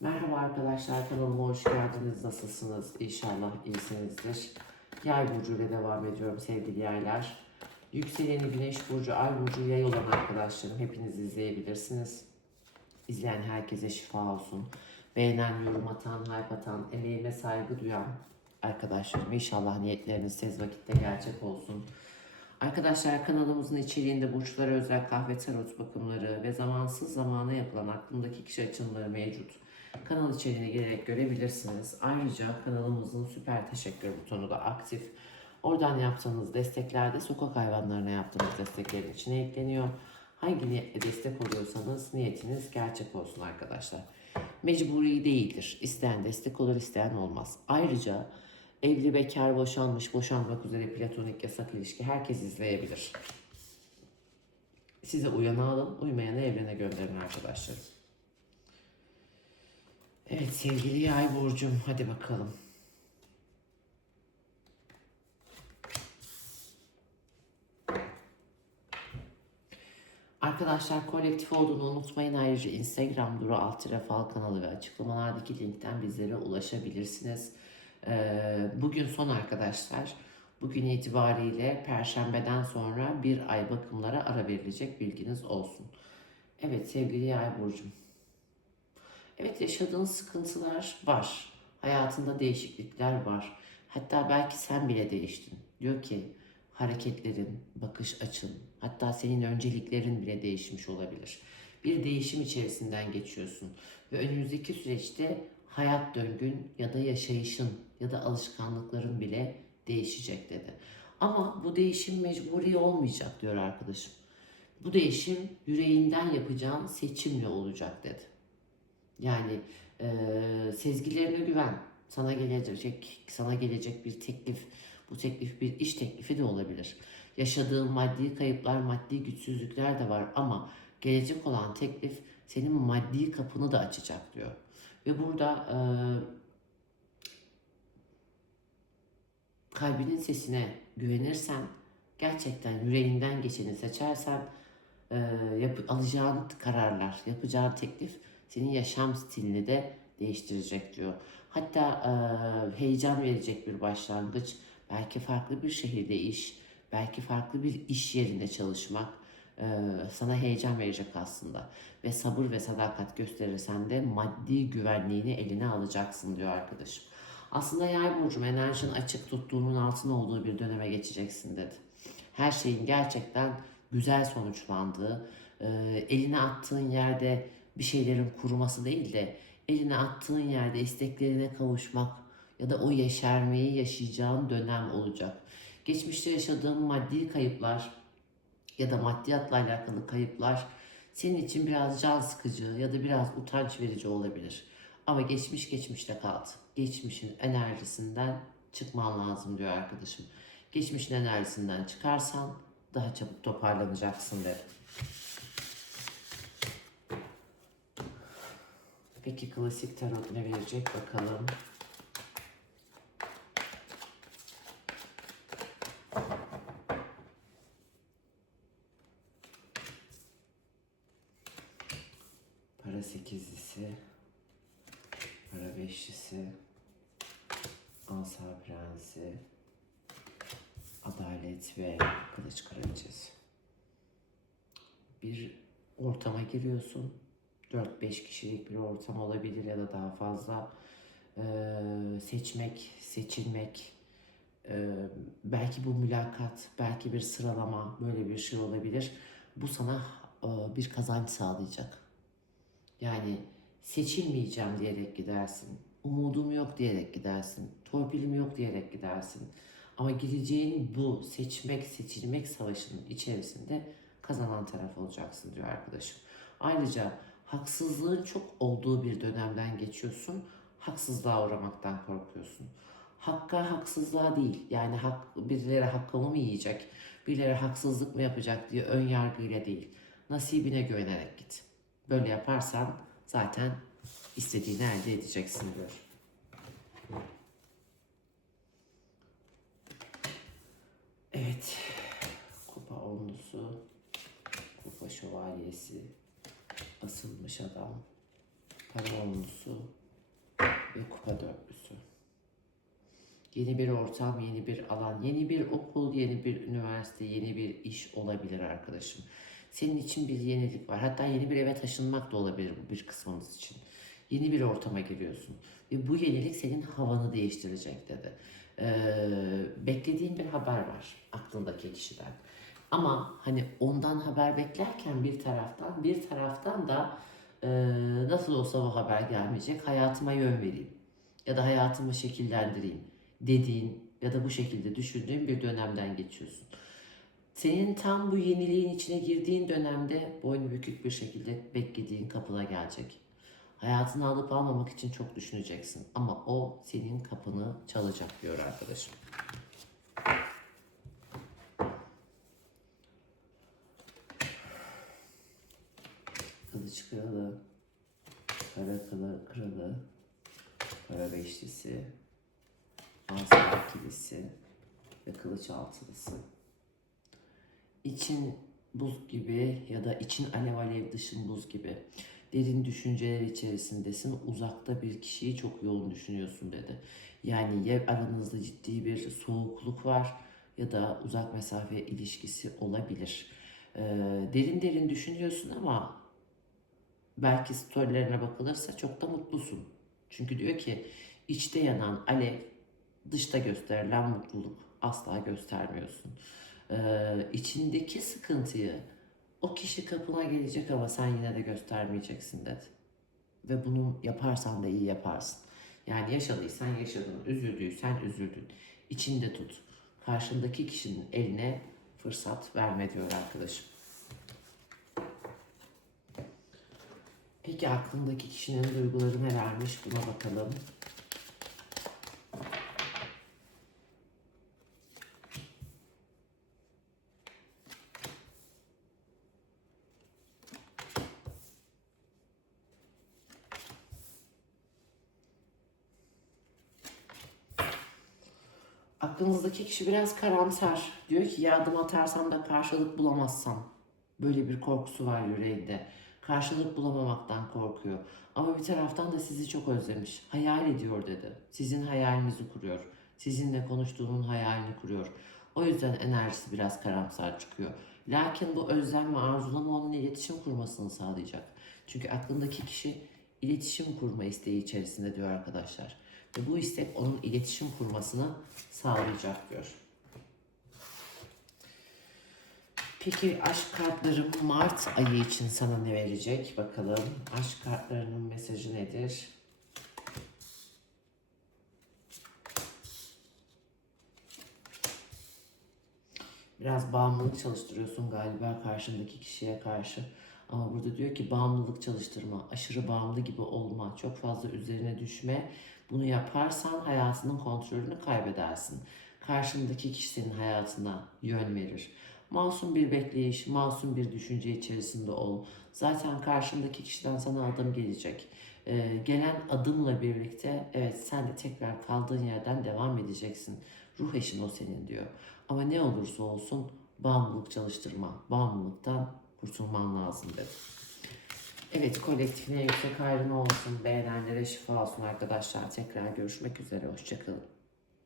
Merhaba arkadaşlar kanalıma hoş geldiniz. Nasılsınız? İnşallah iyisinizdir. Yay burcu ile devam ediyorum sevgili yaylar. Yükseleni Güneş burcu, Ay burcu yay olan arkadaşlarım hepiniz izleyebilirsiniz. İzleyen herkese şifa olsun. Beğenen, yorum atan, hype atan, emeğime saygı duyan arkadaşlarım inşallah niyetleriniz tez vakitte gerçek olsun. Arkadaşlar kanalımızın içeriğinde burçlara özel kahve tarot bakımları ve zamansız zamana yapılan aklımdaki kişi açılımları mevcut. Kanal içeriğine girerek görebilirsiniz. Ayrıca kanalımızın süper teşekkür butonu da aktif. Oradan yaptığınız destekler de sokak hayvanlarına yaptığınız desteklerin içine ekleniyor. Hangi niyetle destek oluyorsanız niyetiniz gerçek olsun arkadaşlar. Mecburi değildir. İsteyen destek olur, isteyen olmaz. Ayrıca evli, bekar, boşanmış, boşanmak üzere platonik yasak ilişki herkes izleyebilir. Size uyanı alın, uymayanı evrene gönderin arkadaşlar. Evet sevgili yay burcum hadi bakalım. Arkadaşlar kolektif olduğunu unutmayın. Ayrıca Instagram Duru Altire Fal kanalı ve açıklamalardaki linkten bizlere ulaşabilirsiniz. Ee, bugün son arkadaşlar. Bugün itibariyle Perşembeden sonra bir ay bakımlara ara verilecek bilginiz olsun. Evet sevgili yay burcum. Evet yaşadığın sıkıntılar var. Hayatında değişiklikler var. Hatta belki sen bile değiştin. Diyor ki hareketlerin, bakış açın, hatta senin önceliklerin bile değişmiş olabilir. Bir değişim içerisinden geçiyorsun ve önümüzdeki süreçte hayat döngün ya da yaşayışın ya da alışkanlıkların bile değişecek dedi. Ama bu değişim mecburi olmayacak diyor arkadaşım. Bu değişim yüreğinden yapacağın seçimle olacak dedi. Yani e, sezgilerine güven. Sana gelecek, sana gelecek bir teklif, bu teklif bir iş teklifi de olabilir. Yaşadığın maddi kayıplar, maddi güçsüzlükler de var ama gelecek olan teklif senin maddi kapını da açacak diyor. Ve burada e, kalbinin sesine güvenirsen, gerçekten yüreğinden geçeni seçersen e, yap, alacağın kararlar, yapacağın teklif senin yaşam stilini de değiştirecek diyor. Hatta e, heyecan verecek bir başlangıç, belki farklı bir şehirde iş, belki farklı bir iş yerinde çalışmak e, sana heyecan verecek aslında. Ve sabır ve sadakat gösterirsen de maddi güvenliğini eline alacaksın diyor arkadaşım. Aslında yay burcum enerjin açık tuttuğunun altın olduğu bir döneme geçeceksin dedi. Her şeyin gerçekten güzel sonuçlandığı, e, eline attığın yerde bir şeylerin kuruması değil de eline attığın yerde isteklerine kavuşmak ya da o yeşermeyi yaşayacağın dönem olacak. Geçmişte yaşadığın maddi kayıplar ya da maddiyatla alakalı kayıplar senin için biraz can sıkıcı ya da biraz utanç verici olabilir. Ama geçmiş geçmişte kaldı. Geçmişin enerjisinden çıkman lazım diyor arkadaşım. Geçmişin enerjisinden çıkarsan daha çabuk toparlanacaksın dedi. Peki klasik tarot ne verecek bakalım. Para sekizlisi, para beşlisi, asa prensi, adalet ve kılıç kraliçesi. Bir ortama giriyorsun. 4-5 kişilik bir ortam olabilir ya da daha fazla Ee, seçmek, seçilmek, ee, belki bu mülakat, belki bir sıralama böyle bir şey olabilir. Bu sana e, bir kazanç sağlayacak. Yani seçilmeyeceğim diyerek gidersin. Umudum yok diyerek gidersin. Torpilim yok diyerek gidersin. Ama gideceğin bu seçmek, seçilmek savaşının içerisinde kazanan taraf olacaksın diyor arkadaşım. Ayrıca haksızlığın çok olduğu bir dönemden geçiyorsun. Haksızlığa uğramaktan korkuyorsun. Hakka haksızlığa değil. Yani hak, birileri hakkımı mı yiyecek, birileri haksızlık mı yapacak diye ön yargıyla değil. Nasibine güvenerek git. Böyle yaparsan zaten istediğini elde edeceksin diyor. Evet. Kupa onlusu. Kupa şövalyesi. Asılmış adam. para onlusu ve kupa dörtlüsü. Yeni bir ortam, yeni bir alan, yeni bir okul, yeni bir üniversite, yeni bir iş olabilir arkadaşım. Senin için bir yenilik var. Hatta yeni bir eve taşınmak da olabilir bu bir kısmımız için. Yeni bir ortama giriyorsun. Ve bu yenilik senin havanı değiştirecek dedi. Ee, beklediğin bir haber var aklındaki kişiden. Ama hani ondan haber beklerken bir taraftan, bir taraftan da e, nasıl olsa bu haber gelmeyecek, hayatıma yön vereyim ya da hayatımı şekillendireyim dediğin ya da bu şekilde düşündüğün bir dönemden geçiyorsun. Senin tam bu yeniliğin içine girdiğin dönemde boynu bükük bir şekilde beklediğin kapına gelecek. Hayatını alıp almamak için çok düşüneceksin ama o senin kapını çalacak diyor arkadaşım. Kılıç kralı, kara kılı kralı, para beşlisi, asa ikilisi ve kılıç altılısı. İçin buz gibi ya da için alev alev dışın buz gibi. Derin düşünceler içerisindesin. Uzakta bir kişiyi çok yoğun düşünüyorsun dedi. Yani ya aranızda ciddi bir soğukluk var ya da uzak mesafe ilişkisi olabilir. Ee, derin derin düşünüyorsun ama belki storylerine bakılırsa çok da mutlusun. Çünkü diyor ki içte yanan alev dışta gösterilen mutluluk asla göstermiyorsun. Ee, içindeki sıkıntıyı o kişi kapına gelecek ama sen yine de göstermeyeceksin dedi. Ve bunu yaparsan da iyi yaparsın. Yani yaşadıysan yaşadın, üzüldüysen üzüldün. İçinde tut. Karşındaki kişinin eline fırsat verme diyor arkadaşım. Peki aklındaki kişinin duyguları nelermiş buna bakalım. Aklınızdaki kişi biraz karamsar. Diyor ki yardım atarsam da karşılık bulamazsam. Böyle bir korkusu var yüreğinde. Karşılık bulamamaktan korkuyor. Ama bir taraftan da sizi çok özlemiş. Hayal ediyor dedi. Sizin hayalinizi kuruyor. Sizinle konuştuğunun hayalini kuruyor. O yüzden enerjisi biraz karamsar çıkıyor. Lakin bu özlem ve arzulama onun iletişim kurmasını sağlayacak. Çünkü aklındaki kişi iletişim kurma isteği içerisinde diyor arkadaşlar. Ve bu istek onun iletişim kurmasını sağlayacak diyor. Peki aşk kartlarım Mart ayı için sana ne verecek? Bakalım aşk kartlarının mesajı nedir? Biraz bağımlılık çalıştırıyorsun galiba karşındaki kişiye karşı. Ama burada diyor ki bağımlılık çalıştırma, aşırı bağımlı gibi olma, çok fazla üzerine düşme. Bunu yaparsan hayatının kontrolünü kaybedersin. Karşındaki kişi senin hayatına yön verir. Masum bir bekleyiş, masum bir düşünce içerisinde ol. Zaten karşındaki kişiden sana adım gelecek. Ee, gelen adımla birlikte evet sen de tekrar kaldığın yerden devam edeceksin. Ruh eşin o senin diyor. Ama ne olursa olsun bağımlılık çalıştırma. Bağımlılıktan kurtulman lazım dedi. Evet kolektifine yüksek hayrına olsun. Beğenenlere şifa olsun arkadaşlar. Tekrar görüşmek üzere. Hoşçakalın.